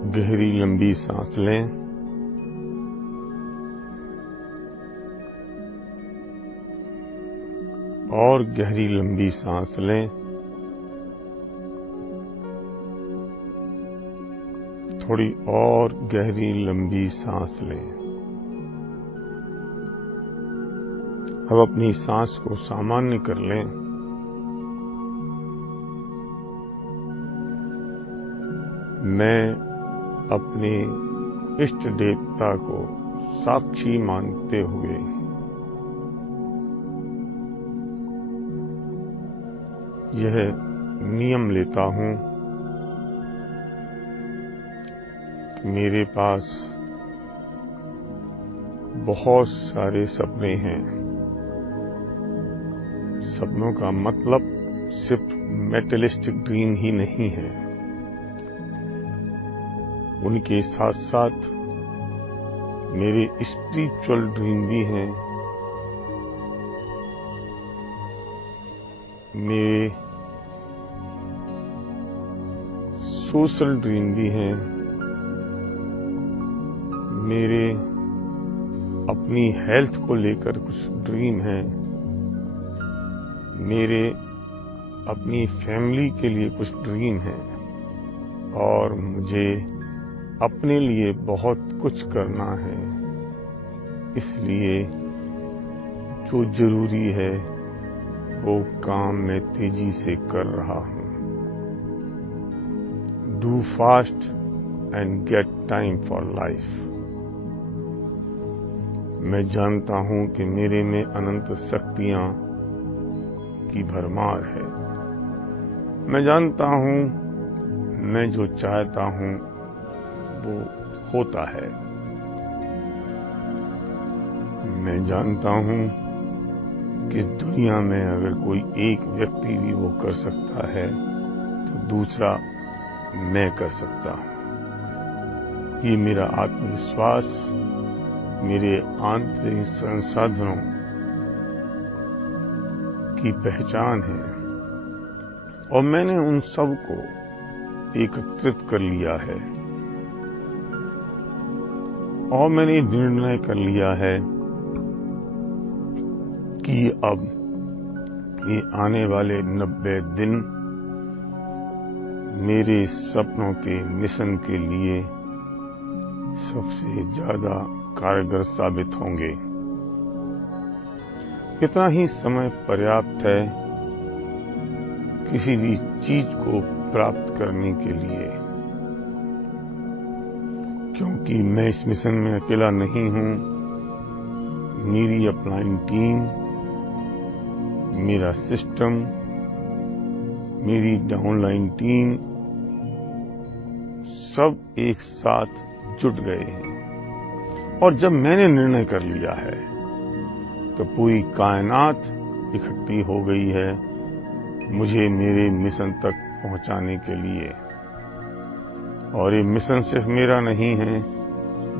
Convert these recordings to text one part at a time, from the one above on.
गहरी लंबी सांस लें और गहरी लंबी सांस लें। थोड़ी और गहरी लंबी सांस लें। अब अपनी सांस को सामान्य कर लें। मैं अपने इष्ट देवता को साक्षी मानते हुए यह नियम लेता हूं कि मेरे पास बहुत सारे सपने हैं। सपनों का मतलब सिर्फ मेटेरियलिस्टिक ड्रीम ही नहीं है, उनके साथ साथ मेरे स्पिरिचुअल ड्रीम भी हैं, मेरे सोशल ड्रीम भी हैं, मेरे अपनी हेल्थ को लेकर कुछ ड्रीम हैं, मेरे अपनी फैमिली के लिए कुछ ड्रीम हैं और मुझे अपने लिए बहुत कुछ करना है। इसलिए जो जरूरी है वो काम मैं तेजी से कर रहा हूं। Do fast and get time for life. मैं जानता हूं कि मेरे में अनंत शक्तियां की भरमार है। मैं जानता हूं मैं जो चाहता हूं वो होता है। मैं जानता हूं कि दुनिया में अगर कोई एक व्यक्ति भी वो कर सकता है तो दूसरा मैं कर सकता हूं। ये मेरा आत्मविश्वास मेरे आंतरिक संसाधनों की पहचान है और मैंने उन सब को एकत्रित कर लिया है और मैंने निर्णय कर लिया है कि अब ये आने वाले 90 दिन मेरे सपनों के मिशन के लिए सबसे ज्यादा कारगर साबित होंगे। कितना ही समय पर्याप्त है किसी भी चीज को प्राप्त करने के लिए, क्योंकि मैं इस मिशन में अकेला नहीं हूं। मेरी अपलाइन टीम, मेरा सिस्टम, मेरी डाउनलाइन टीम सब एक साथ जुट गए हैं और जब मैंने निर्णय कर लिया है तो पूरी कायनात इकट्ठी हो गई है मुझे मेरे मिशन तक पहुंचाने के लिए। और ये मिशन सिर्फ मेरा नहीं है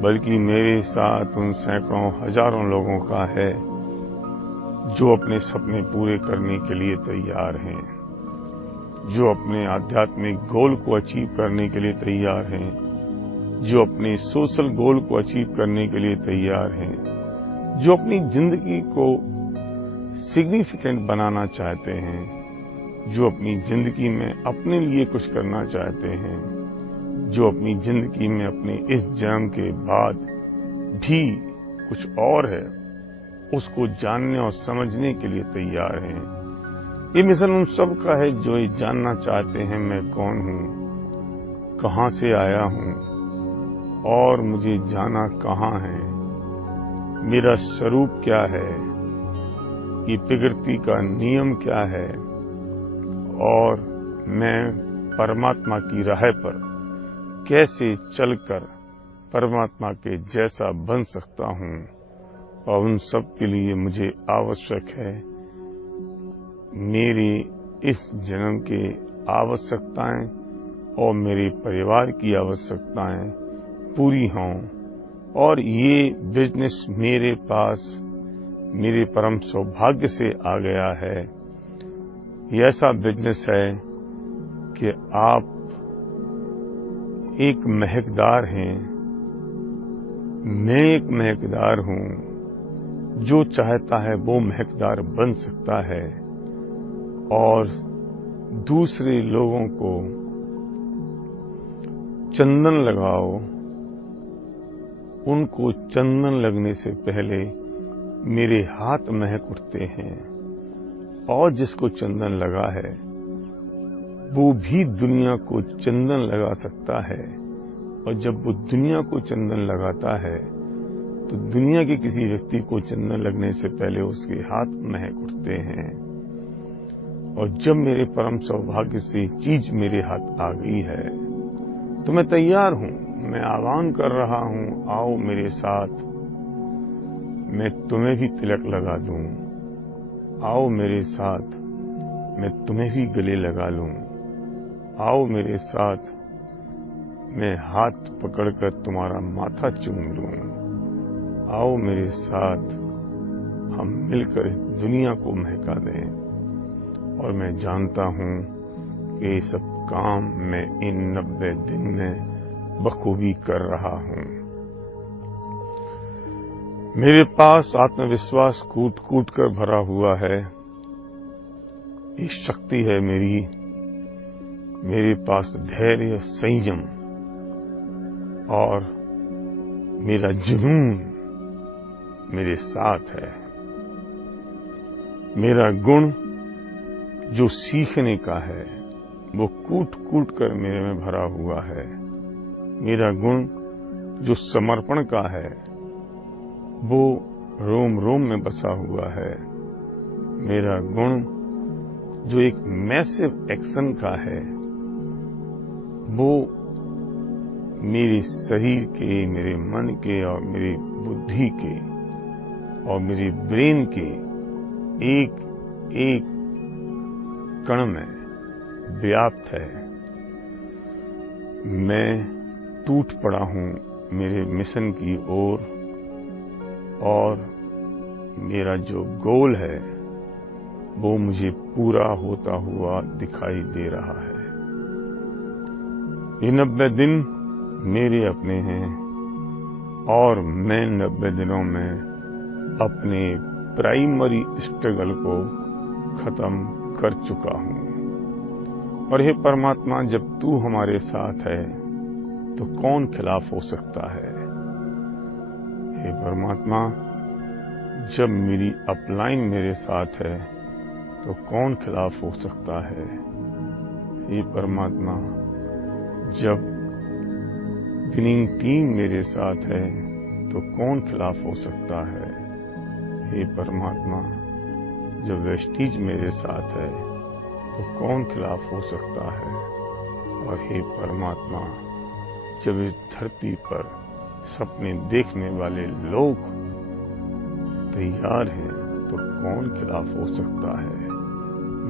बल्कि मेरे साथ उन सैकड़ों हजारों लोगों का है जो अपने सपने पूरे करने के लिए तैयार हैं, जो अपने आध्यात्मिक गोल को अचीव करने के लिए तैयार हैं, जो अपने सोशल गोल को अचीव करने के लिए तैयार हैं, जो अपनी जिंदगी को सिग्निफिकेंट बनाना चाहते हैं, जो अपनी जिंदगी में अपने लिए कुछ करना चाहते हैं, जो अपनी जिंदगी में अपने इस जन्म के बाद भी कुछ और है उसको जानने और समझने के लिए तैयार हैं। ये मिशन उन सब का है जो ये जानना चाहते हैं मैं कौन हूं, कहां से आया हूं और मुझे जाना कहां है, मेरा स्वरूप क्या है, ये प्रकृति का नियम क्या है और मैं परमात्मा की राह पर कैसे चलकर परमात्मा के जैसा बन सकता हूं। और उन सब के लिए मुझे आवश्यक है मेरे इस जन्म के आवश्यकताएं और मेरे परिवार की आवश्यकताएं पूरी हों और ये बिजनेस मेरे पास मेरे परम सौभाग्य से आ गया है। ये ऐसा बिजनेस है कि आप एक महकदार हैं, मैं एक महकदार हूं। जो चाहता है वो महकदार बन सकता है और दूसरे लोगों को चंदन लगाओ। उनको चंदन लगने से पहले मेरे हाथ महक उठते हैं और जिसको चंदन लगा है वो भी दुनिया को चंदन लगा सकता है। और जब वो दुनिया को चंदन लगाता है तो दुनिया के किसी व्यक्ति को चंदन लगने से पहले उसके हाथ महक उठते हैं। और जब मेरे परम सौभाग्य से चीज मेरे हाथ आ गई है तो मैं तैयार हूं, मैं आह्वान कर रहा हूं, आओ मेरे साथ, मैं तुम्हें भी तिलक लगा दूं। आओ मेरे साथ, मैं तुम्हें भी गले लगा लूं। आओ मेरे साथ, मैं हाथ पकड़कर तुम्हारा माथा चूम लूं। आओ मेरे साथ, हम मिलकर इस दुनिया को महका दें। और मैं जानता हूं कि ये सब काम मैं इन 90 दिन में बखूबी कर रहा हूं। मेरे पास आत्मविश्वास कूट कूट कर भरा हुआ है। ये शक्ति है मेरे पास धैर्य, संयम और मेरा जुनून मेरे साथ है। मेरा गुण जो सीखने का है वो कूट कूट कर मेरे में भरा हुआ है। मेरा गुण जो समर्पण का है वो रोम रोम में बसा हुआ है। मेरा गुण जो एक मैसिव एक्शन का है वो मेरे शरीर के, मेरे मन के और मेरी बुद्धि के और मेरे ब्रेन के एक एक कण में व्याप्त है। मैं टूट पड़ा हूं मेरे मिशन की ओर और मेरा जो गोल है वो मुझे पूरा होता हुआ दिखाई दे रहा है। ये 90 दिन मेरे अपने हैं और मैं 90 दिनों में अपने प्राइमरी स्ट्रगल को खत्म कर चुका हूं। और हे परमात्मा, जब तू हमारे साथ है तो कौन खिलाफ हो सकता है। हे परमात्मा, जब मेरी अपलाइन मेरे साथ है तो कौन खिलाफ हो सकता है। हे परमात्मा, जब विनिंग टीम मेरे साथ है तो कौन खिलाफ हो सकता है। हे परमात्मा, जब वेस्टीज मेरे साथ है तो कौन खिलाफ हो सकता है। और हे परमात्मा, जब इस धरती पर सपने देखने वाले लोग तैयार हैं तो कौन खिलाफ हो सकता है।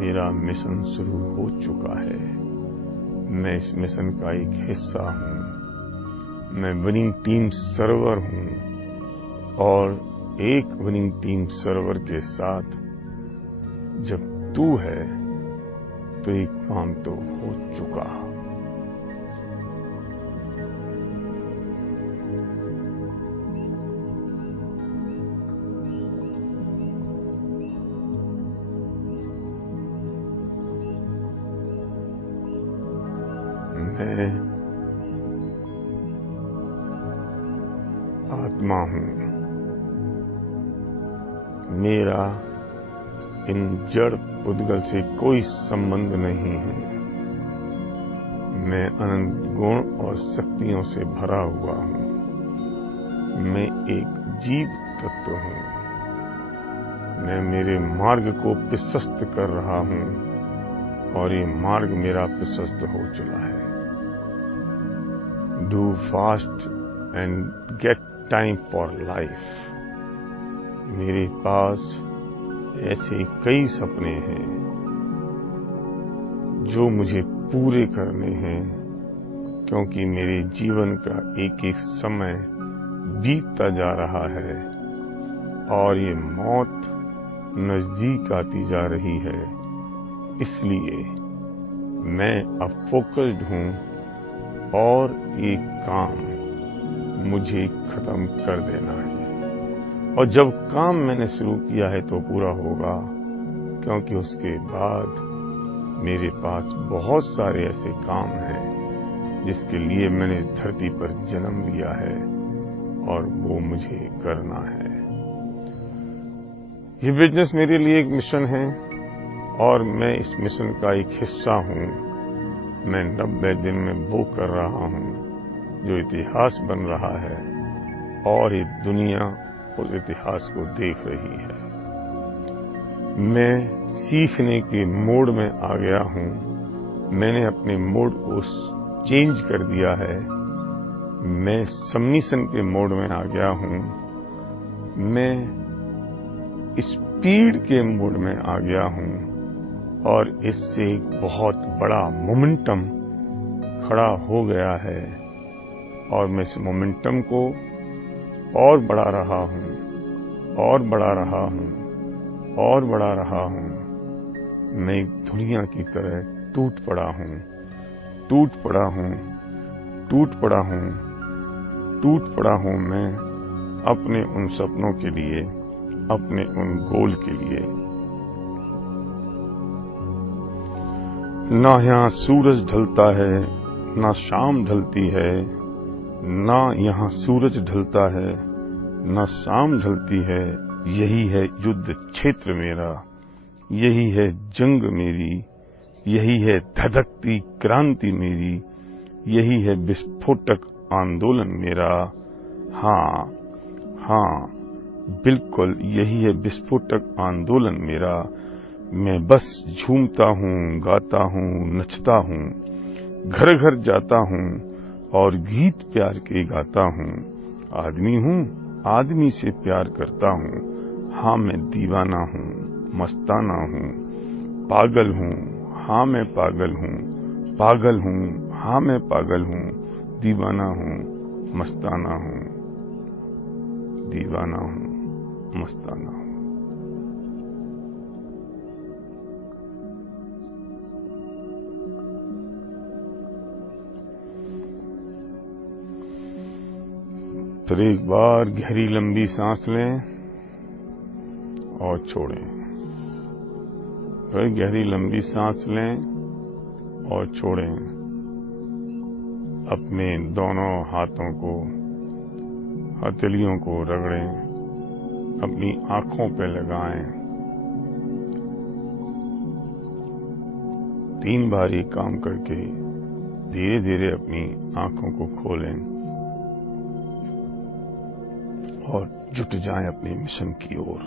मेरा मिशन शुरू हो चुका है। मैं इस मिशन का एक हिस्सा हूं। मैं विनिंग टीम सर्वर हूं और एक विनिंग टीम सर्वर के साथ जब तू है तो एक काम तो हो चुका। मैं आत्मा हूं। मेरा इन जड़ पुद्गल से कोई संबंध नहीं है। मैं अनंत गुण और शक्तियों से भरा हुआ हूं। मैं एक जीव तत्व हूं। मैं मेरे मार्ग को प्रशस्त कर रहा हूं और ये मार्ग मेरा प्रशस्त हो चुका है। Do fast and get time for life। मेरे पास ऐसे कई सपने हैं जो मुझे पूरे करने हैं, क्योंकि मेरे जीवन का एक एक समय बीतता जा रहा है और ये मौत नजदीक आती जा रही है। इसलिए मैं अब फोकस्ड हूं और एक काम मुझे खत्म कर देना है, और जब काम मैंने शुरू किया है तो पूरा होगा, क्योंकि उसके बाद मेरे पास बहुत सारे ऐसे काम हैं जिसके लिए मैंने धरती पर जन्म लिया है और वो मुझे करना है। ये बिजनेस मेरे लिए एक मिशन है और मैं इस मिशन का एक हिस्सा हूं। मैं 90 दिन में वो कर रहा हूं जो इतिहास बन रहा है और ये दुनिया उस इतिहास को देख रही है। मैं सीखने के मोड में आ गया हूं। मैंने अपने मोड को चेंज कर दिया है। मैं सबमिशन के मोड में आ गया हूं। मैं स्पीड के मोड में आ गया हूं और इससे एक बहुत बड़ा मोमेंटम खड़ा हो गया है और मैं इस मोमेंटम को और बढ़ा रहा हूं और बढ़ा रहा हूं और बढ़ा रहा हूं। मैं एक दुनिया की तरह टूट पड़ा हूं, टूट पड़ा हूं, टूट पड़ा हूं, टूट पड़ा हूं मैं अपने उन सपनों के लिए, अपने उन गोल के लिए। ना यहाँ सूरज ढलता है, ना शाम ढलती है, ना यहाँ सूरज ढलता है, ना शाम ढलती है। यही है युद्ध क्षेत्र मेरा, यही है जंग मेरी, यही है धधकती क्रांति मेरी, यही है विस्फोटक आंदोलन मेरा। हाँ हाँ, बिल्कुल यही है विस्फोटक आंदोलन मेरा। मैं बस झूमता हूँ, गाता हूँ, नचता हूँ, घर घर जाता हूँ और गीत प्यार के गाता हूँ। आदमी हूँ, आदमी से प्यार करता हूँ। हाँ मैं दीवाना हूँ, मस्ताना हूँ, पागल हूँ, हाँ मैं पागल हूँ, पागल हूँ, हाँ मैं पागल हूँ, दीवाना हूँ, मस्ताना हूँ, दीवाना हूँ, मस्ताना हूँ। फिर एक बार गहरी लंबी सांस लें और छोड़ें। फिर गहरी लंबी सांस लें और छोड़ें। अपने दोनों हाथों को, हथेलियों को रगड़ें, अपनी आंखों पे लगाएं। 3 बार ये काम करके धीरे धीरे अपनी आंखों को खोलें और जुट जाएं अपने मिशन की ओर।